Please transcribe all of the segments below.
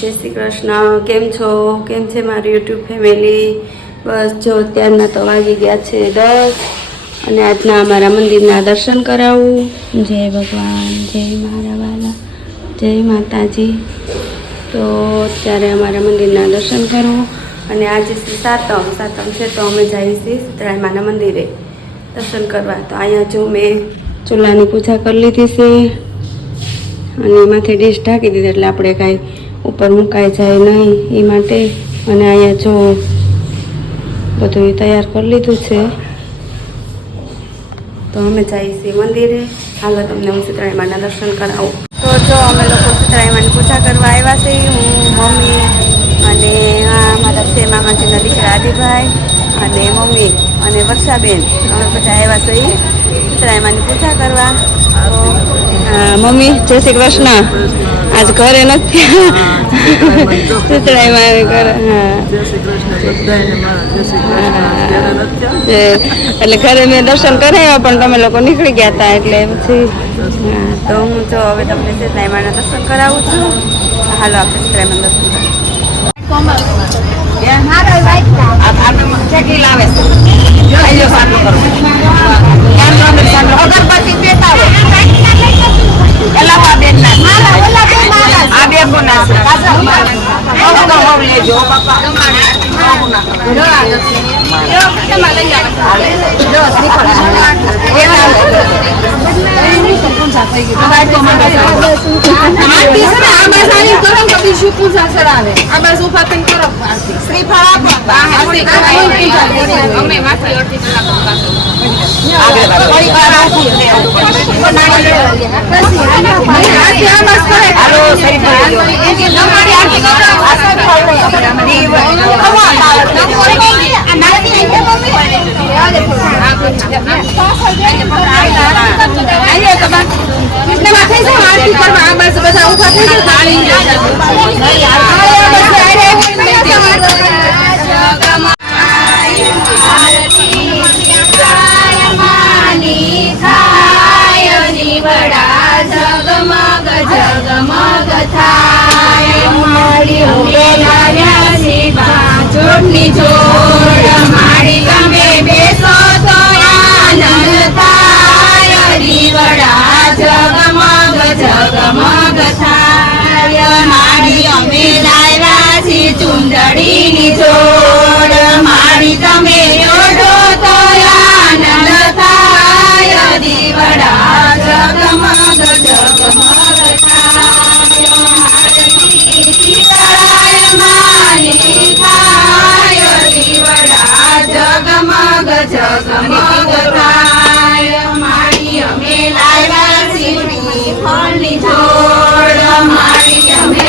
જય શ્રી કૃષ્ણ. કેમ છો? કેમ છે મારી યુટ્યુબ ફેમિલી? બસ જો અત્યારના તો વાગી ગયા છે 10 અને આજના અમારા મંદિરના દર્શન કરાવું. જય ભગવાન, જય મારા વાલા, જય માતાજી. તો અત્યારે અમારા મંદિરના દર્શન કરો અને આજે સાતમ છે તો અમે જઈએ છીએ શીતળામાના મંદિરે દર્શન કરવા. તો અહીંયા જો મેં ચૂલાની પૂજા કરી લીધી છે અને માથે ડીશ ઢાંકી દીધી એટલે આપણે કાંઈ ઉપર મુકાઈ જાય નહીં એ માટે. અને અહીંયા જો બધું તૈયાર કરી લીધું છે તો અમે જઈએ છીએ મંદિરે. હાલો તમને હું શીતળામાના દર્શન કરાવું. તો જો અમે લોકો શીતળામાની પૂજા કરવા આવ્યા છીએ, હું, મમ્મી અને મારા છે મામાજીના દીકરા આદિભાઈ અને મમ્મી અને વર્ષાબેન. અમે બધા આવ્યા છીએ શીતળામાની પૂજા કરવા. મમ્મી જય શ્રી કૃષ્ણ. આજ ઘરે નથી શીતળામાં ઘરે. એટલે ઘરે મેં દર્શન કરાવ્યા પણ તમે લોકો નીકળી ગયા હતા એટલે પછી તો હું જો હવે તમને શીતળામાના દર્શન કરાવું છું. હાલો આપણે શીતળામાના દર્શન કરીએ. ચુંદડીની જોડ મારી તમે ઓઢો તો આનંદ થાય. દીવડા જગમગ જગમગ થાય. શીતળામાની થાય. દીવડા જગમગ જગમગ થાય. મારી અમે લાવ્યા સીની ફળની જોડ મારી અમે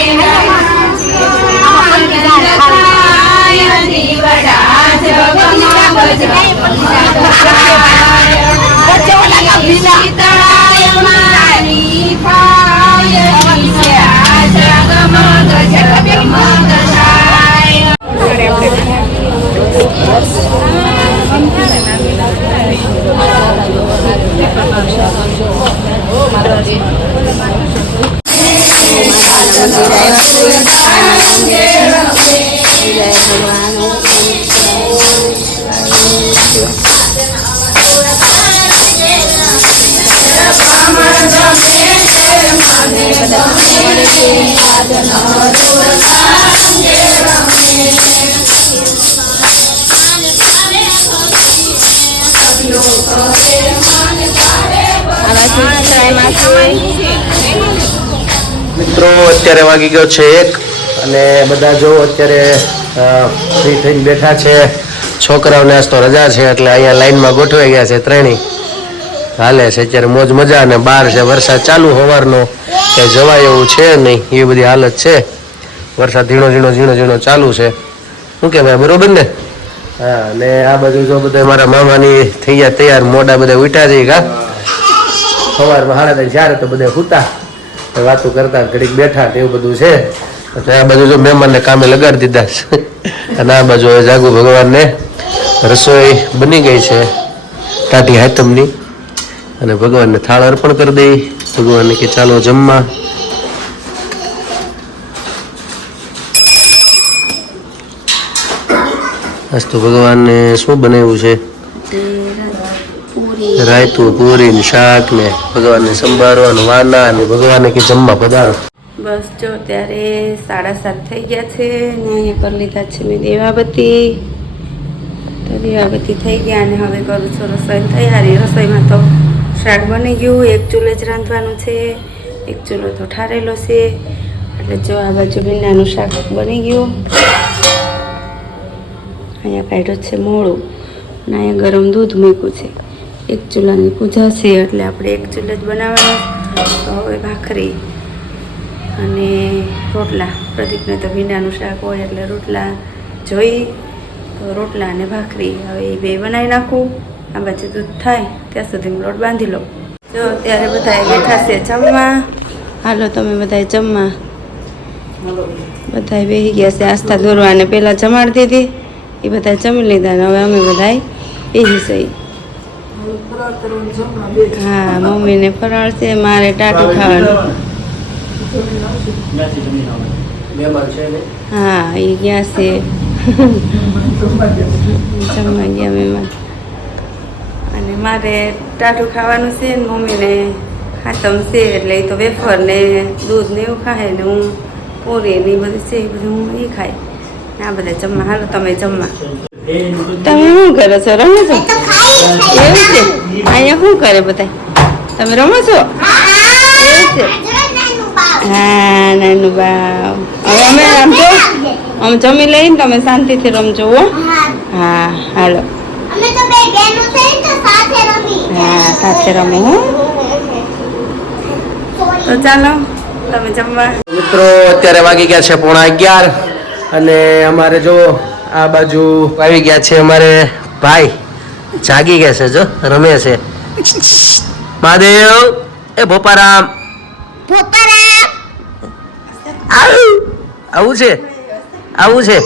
મિત્રો અત્યારે વાગી ગયો છે 1 અને બધા જો અત્યારે ફ્રી થઈને બેઠા છે. છોકરાઓને આજ તો રજા છે એટલે અહીંયા લાઈનમાં ગોઠવાઈ ગયા છે. ત્રણેય હાલે છે અત્યારે મોજ મજા. અને બહાર છે વરસાદ ચાલુ સવારનો, કે જવાય એવું છે નહીં એ બધી હાલત છે. વરસાદ ઝીણો ઝીણો ચાલુ છે. શું કે ભાઈ બરોબર ને? હા. અને આ બાજુ જો બધા મારા મામાની થઈ ગયા તૈયાર, મોડા બધા ઉઠ્યા છે. કા સવારમાં 4:30 તો બધા સૂતા વાતો કરતા ઘડીક બેઠા એવું બધું છે. એટલે આ બાજુ જો મહેમાનને કામે લગાડી દીધા છે. અને આ બાજુ હવે જાગુ ભગવાનને રસોઈ બની ગઈ છે ટાઢી હાથમની. અને ભગવાનને થાળ અર્પણ કરી દઈ. ભગવાનને કે ચાલો જમવા. આજ તો ભગવાનને શું બનાવ્યું છે? પૂરી રાયતું, પૂરી ને શાક ને ભગવાનને સંભાળવાનું વાના અને ભગવાને કે જમવા પધારો. બસ જો ત્યારે 7:30 થઈ ગયા છે ને અહીંયા કરી લીધા છે મેં દીવાબત્તી. તો દીવાબત્તી થઈ ગયા અને હવે કરું છું રસોઈની તૈયારી. રસોઈમાં તો શાક બની ગયું, એક ચૂલે જ રાંધવાનું છે, એક ચૂલો તો ઠારેલો છે. એટલે જો આ બાજુ ભીંડાનું શાક બની ગયું. અહીંયા કાઢ્યું છે મોળું અને અહીંયા ગરમ દૂધ મૂક્યું છે. એક ચૂલાની પૂજા છે એટલે આપણે એક ચૂલે જ બનાવવાનું. તો હવે ભાખરી અને રોટલા. પ્રદીપને તો ભીંડાનું શાક હોય એટલે રોટલા જોઈ, તો રોટલા અને ભાખરી હવે એ બે બનાવી નાખું. આ બાજુ દૂધ થાય ત્યાં સુધી લોટ બાંધી લો. જો ત્યારે બધાએ બેઠા છે જમવા. હાલો તમે બધાએ જમવા. બધાએ બેસી ગયા છે. આસ્થા દોરવાને પહેલાં જમાડી દીધી, એ બધા જમી લીધા ને હવે અમે બધાએ બેસી જઈએ. હા, મમ્મીને ફરાળ છે, મારે ટાટું ખાવાનું. હા, એ ગયા છે જમવા ગયા મહેમાન. અને મારે ટાટું ખાવાનું છે ને મમ્મીને હાથમ છે એટલે એ તો વેફર ને દૂધ ને એવું ખાય ને હું પૂરી ને એ બધું છે એ બધું હું એ ખાય ને આ બધા જમવા. હાલો તમે જમવા. તમે શું કરો છો? રમો છો? એવું છે? અહીંયા શું કરે બધા? તમે રમો છો? એવું છે? હા, નાનું બાવ. હવે અમે રમજો, અમે જમી લઈને તમે શાંતિથી રમજો હો. હા હાલો. હા, સાથે રમે હો. તો ચાલો તમે જમવા. મિત્રો અત્યારે વાગી ગયા છે 11:30 અને અમારે જો આ બાજુ આવી ગયા છે અમારે ભાઈ. જાગી ગયા છે, જો રમે છે. મહાદેવ એ ભોપારામ આવું છે, આવું છે,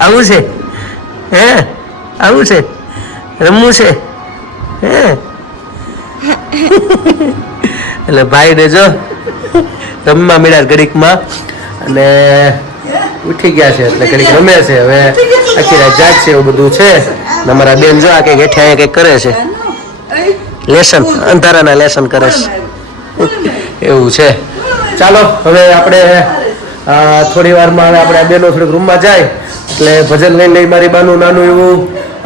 આવું છે, હે આવું છે, રમવું છે, હે એટલે ભાઈ ને જો રમવા મળ્યા ઘડીકમાં અને ઉઠી ગયા છે એટલે ઘડીક રમે છે. હવે આખી રાત જાગશે એવું બધું છે. ને અમારા બેન જો આ કંઈક હેઠે અહીંયા કંઈક કરે છે, લેસન, અંધારાના લેસન કરે છે એવું છે. ચાલો હવે આપણે થોડી વારમાં હવે આપણે આ બેનો થોડીક રૂમમાં જાય એટલે ભજન લઈ લઈ મારી બાનું નાનું એવું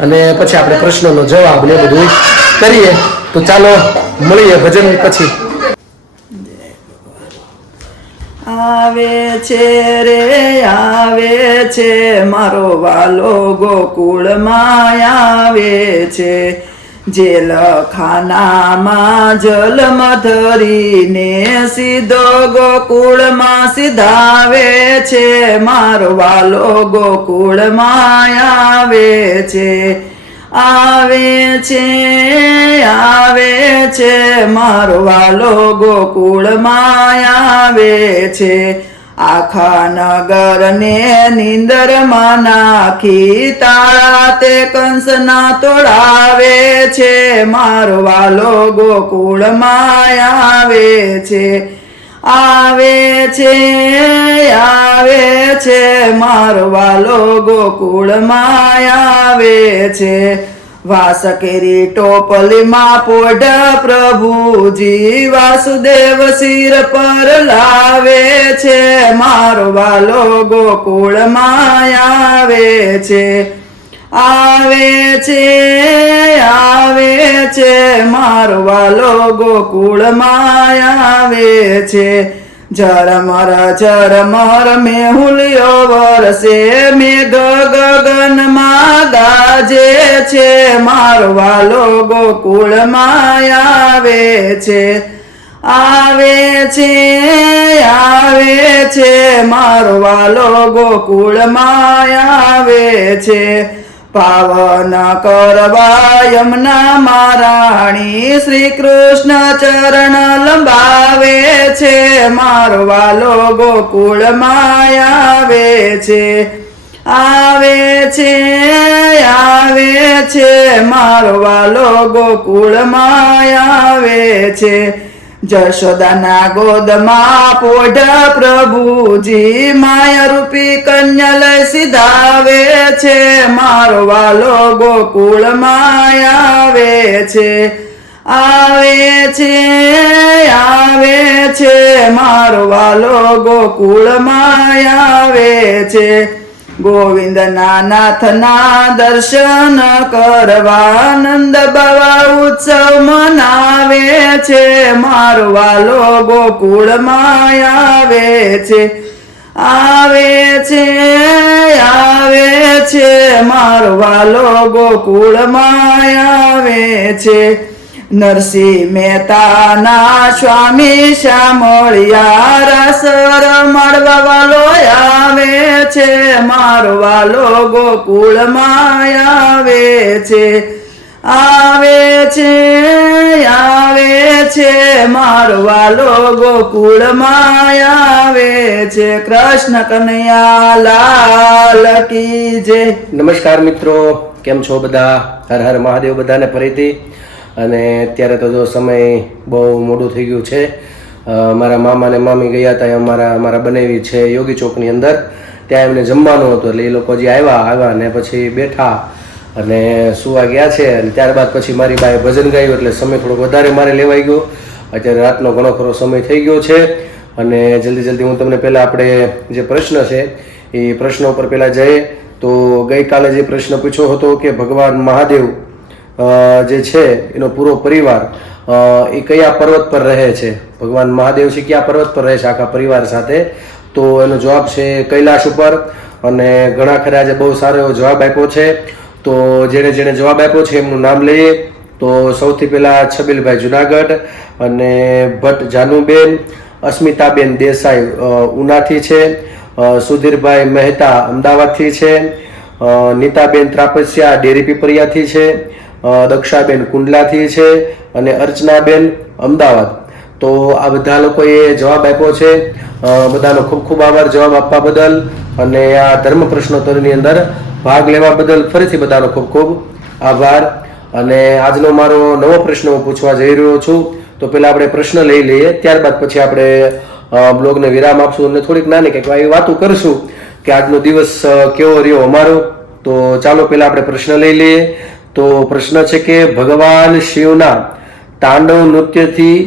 અને પછી આપણે પ્રશ્નનો જવાબ ને બધું કરીએ. તો ચાલો મળીએ ભજન પછી. આવે છે રે આવે છે મારો વાલો ગોકુળમાં આવે છે. જેલખાનામાં જલમ ધરીને સીધો ગોકુળમાં સીધાવે છે. મારો વાલો ગોકુળમાં આવે છે. આવે છે મારો વાલો ગોકુળમાં આવે છે. આખા નગરને નિંદરમાં નાખી તાળા તે કંસના તોડાવે છે. મારો વાલો ગોકુળમાં આવે છે. આવે છે મારો વાલો ગોકુળમાં આવે છે. વાસ કેરી ટોપલીમાં પોઢ પ્રભુજી વાસુદેવ શિર પર લાવે છે. મારો વાલો ગોકુળમાં આવે છે. આવે છે મારો વાલો ગોકુળમાં આવે છે. ઝરમર મેહુલિયો વરસે મેઘ ગગનમાં ગાજે છે. મારો વાલો ગોકુળમાં આવે છે. આવે છે મારો વાલો ગોકુળમાં આવે છે. પાવન કરવા યમુના મહારાણી શ્રી કૃષ્ણ ચરણ લંબાવે છે. મારો વાલો ગોકુળમાં આવે છે. આવે છે મારો વાલો ગોકુળમાં આવે છે. જશોદાના ગોદમાં પોઢ પ્રભુજી માયા રૂપી કન્યા લઈ સીધાવે છે, મારો વાલો ગોકુળમાં આવે છે, આવે છે, મારો વાલો ગોકુળમાં આવે છે. ગોવિંદના નાથના દર્શન કરવા નંદ બાવા ઉત્સવ મનાવે છે, મારો વાલો ગોકુળમાં આવે છે, આવે છે, મારો વાલો ગોકુળમાં આવે છે. નરસિંહ મહેતાના સ્વામી શામળિયા રાસ રમાડવા વાલો આવે છે, મારો વાલો ગોકુળમાં આવે છે, આવે છે, મારો વાલો ગોકુળમાં આવે છે. કૃષ્ણ કનૈયા લાલ કી જય. નમસ્કાર મિત્રો, કેમ છો બધા? હર હર મહાદેવ બધાને ફરીથી. અને અત્યારે તો જો સમય બહુ મોડું થઈ ગયું છે. મારા મામા અને મામી ગયા હતા અમારા બનાવી છે યોગી ચોકની અંદર, ત્યાં એમને જમવાનું હતું એટલે એ લોકો જે આવ્યા ને પછી બેઠા અને સુવા ગયા છે. અને ત્યારબાદ પછી મારી બાએ ભજન ગાયું એટલે સમય થોડોક વધારે મારે લેવાઈ ગયો. અત્યારે રાતનો ઘણો ખરો સમય થઈ ગયો છે અને જલ્દી હું તમને પહેલાં આપણે જે પ્રશ્ન છે એ પ્રશ્ન ઉપર પહેલાં જઈએ. તો ગઈકાલે જે પ્રશ્ન પૂછ્યો હતો કે ભગવાન મહાદેવ જે છે એનો પૂરો પરિવાર એ કયા પર્વત પર રહે છે, ભગવાન મહાદેવ છે કયા પર્વત પર રહે છે આખા પરિવાર સાથે? તો એનો જવાબ છે કૈલાશ ઉપર. અને ઘણા ખરા આજે બહુ સારો એવો જવાબ આપ્યો છે. તો જેણે જવાબ આપ્યો છે એમનું નામ લઈએ. તો સૌથી પહેલાં છબીલભાઈ જુનાગઢ, અને ભટ્ટ જાનુબેન, અસ્મિતાબેન દેસાઈ ઉનાથી છે, સુધીરભાઈ મહેતા અમદાવાદથી છે, નીતાબેન ત્રાપસિયા ડેરી પીપરિયાથી છે, દક્ષાબેન કુંડલાથી છે, અને અર્ચનાબેન અમદાવાદ. તો આ બધા લોકોએ જવાબ આપ્યો છે. બધાનો ખૂબ ખૂબ આભાર જવાબ આપવા બદલ, અને આ ધર્મ પ્રશ્નોત્તરીની અંદર ભાગ લેવા બદલ ફરીથી બધાનો ખૂબ ખૂબ આભાર. અને આજનો મારો નવો પ્રશ્ન હું પૂછવા જઈ રહ્યો છું. તો પહેલાં આપણે પ્રશ્ન લઈ લઈએ, ત્યારબાદ પછી આપણે બ્લોગને વિરામ આપશું અને થોડીક નાની કંઈક આવી વાતો કરશું કે આજનો દિવસ કેવો રહ્યો અમારો. તો ચાલો પહેલાં આપણે પ્રશ્ન લઈ લઈએ. તો પ્રશ્ન છે કે ભગવાન શિવના તાંડવ નૃત્યથી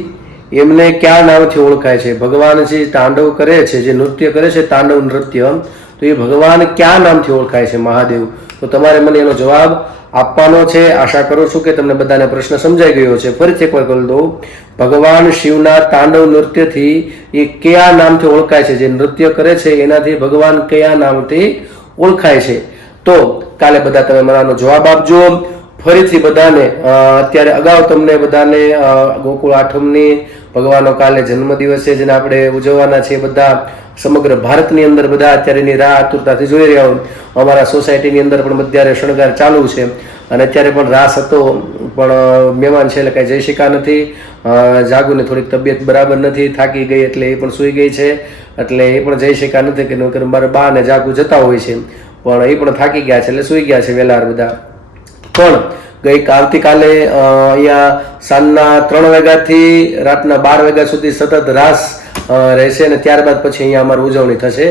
એમને કયા નામથી ઓળખાય છે? ભગવાન જે તાંડવ કરે છે, જે નૃત્ય કરે છે તાંડવ નૃત્ય, તો એ ભગવાન કયા નામથી ઓળખાય છે મહાદેવ? તો તમારે મને એનો જવાબ આપવાનો છે. આશા કરું છું કે તમને બધાને પ્રશ્ન સમજાઈ ગયો છે. ફરીથી એકવાર કરી દઉં, ભગવાન શિવના તાંડવ નૃત્યથી એ કયા નામથી ઓળખાય છે? જે નૃત્ય કરે છે એનાથી ભગવાન કયા નામથી ઓળખાય છે? તો કાલે બધા તમે મને જવાબ આપજો. ફરીથી બધાને અત્યારે અગાઉ તમને બધાને ગોકુળ આઠમની ભગવાનનો કાલે જન્મદિવસ છે જેને આપણે ઉજવવાના છે. બધા સમગ્ર ભારતની અંદર બધા અત્યારે એની રાહ આતુરતાથી જોઈ રહ્યા હોય. અમારા સોસાયટીની અંદર પણ અત્યારે શણગાર ચાલુ છે અને અત્યારે પણ રાસ હતો, પણ મહેમાન છે એટલે કાંઈ જઈ શકા નથી. જાગુને થોડીક તબિયત બરાબર નથી, થાકી ગઈ એટલે એ પણ સૂઈ ગઈ છે, એટલે એ પણ જઈ શકા નથી. કે મારા બા અને જાગુ જતા હોય છે પણ એ પણ થાકી ગયા છે એટલે સૂઈ ગયા છે વહેલા બધા. પણ આવતીકાલે અહીંયા સાંજના 3 વાગ્યાથી રાતના 12 વાગ્યા સુધી સતત રાસ રહેશે અને ત્યારબાદ પછી અહીંયા અમારી ઉજવણી થશે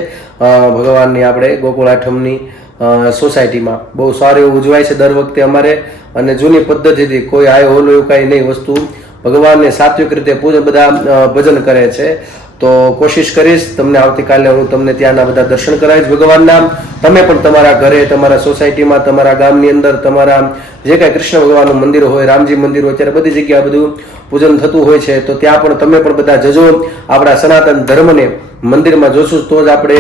ભગવાનની આપણે ગોકુળ આઠમની સોસાયટીમાં. બહુ સારું એવું ઉજવાય છે દર વખતે અમારે, અને જૂની પદ્ધતિથી કોઈ આય હોલું એવું કાંઈ નહીં વસ્તુ. ભગવાનને સાત્વિક રીતે બધા ભજન કરે છે. તો કોશિશ કરીશ તમને આવતીકાલે હું તમને ત્યાંના બધા દર્શન કરાવીશ ભગવાનના. તમે પણ તમારા ઘરે, તમારા સોસાયટીમાં, તમારા ગામની અંદર તમારા જે કાંઈ કૃષ્ણ ભગવાનનું મંદિર હોય, રામજી મંદિર હોય, અત્યારે બધી જગ્યાએ બધું પૂજન થતું હોય છે, તો ત્યાં પણ તમે પણ બધા જજો. આપણા સનાતન ધર્મને મંદિરમાં જોશું તો જ આપણે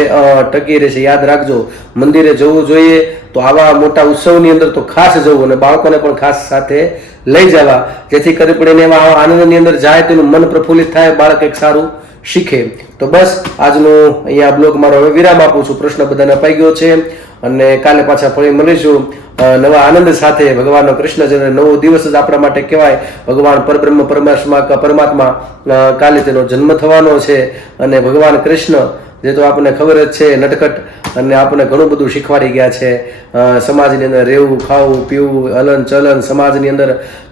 ટકી રહેશે. યાદ રાખજો, મંદિરે જવું જોઈએ. તો આવા મોટા ઉત્સવની અંદર તો ખાસ જવું અને બાળકોને પણ ખાસ સાથે લઈ જવા, જેથી કરીને એવા આનંદની અંદર જાય તેનું મન પ્રફુલ્લિત થાય, બાળક એક સારું શીખે. તો બસ આજનું અહીંયા બ્લોગ મારો હવે વિરામ આપું છું. પ્રશ્ન બધાને અપાઈ ગયો છે અને કાલે પાછા ફરી મળીશું નવા આનંદ સાથે. ભગવાનનો કૃષ્ણ જન્મ, નવો દિવસ જ આપણા માટે કહેવાય. ભગવાન પરબ્રહ્મ પરમાત્મા કાલે તેનો જન્મ થવાનો છે અને ભગવાન કૃષ્ણ જે તો આપણને ખબર જ છે નટખટ, અને આપણને ઘણું બધું શીખવાડી ગયા છે. સમાજની અંદર રહેવું, ખાવું, પીવું, હલન ચલન, સમાજની અંદર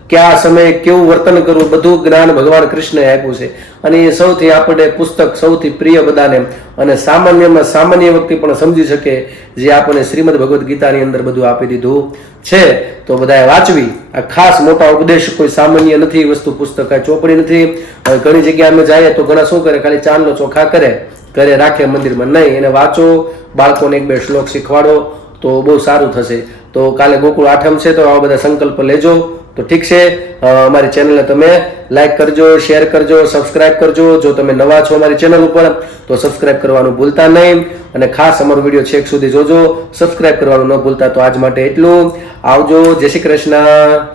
કયા સમયે કેવું વર્તન કરવું, બધું જ્ઞાન ભગવાન કૃષ્ણએ આપ્યું છે. અને એ સૌથી આપણે પુસ્તક સૌથી પ્રિય બધાને, અને સામાન્યમાં સામાન્ય વ્યક્તિ પણ સમજી શકે, જે આપણને શ્રીમદ ભગવદ્ ગીતાની અંદર બધું આપી દીધું છે. તો બધાએ વાંચવી. આ ખાસ મોટા ઉપદેશ કોઈ સામાન્ય નથી વસ્તુ, પુસ્તક આ ચોપડી નથી. ઘણી જગ્યાએ અમે જઈએ તો ઘણા શું કરે, ખાલી ચાંદલો ચોખા કરે, ઘરે રાખે, મંદિરમાં નહીં. એને વાંચો, બાળકોને 1-2 શ્લોક શીખવાડો તો બહુ સારું થશે. તો કાલે ગોકુળ આઠમ છે, તો આવા બધા સંકલ્પ લેજો. તો ઠીક છે, અમારી ચેનલને તમે લાઈક કરજો, શેર કરજો, સબસ્ક્રાઇબ કરજો. જો તમે નવા છો અમારી ચેનલ ઉપર તો સબસ્ક્રાઇબ કરવાનું ભૂલતા નહીં, અને ખાસ અમારો વિડીયો છેક સુધી જોજો, સબસ્ક્રાઇબ કરવાનું ન ભૂલતા. તો આજ માટે એટલું. આવજો. જય શ્રી કૃષ્ણ.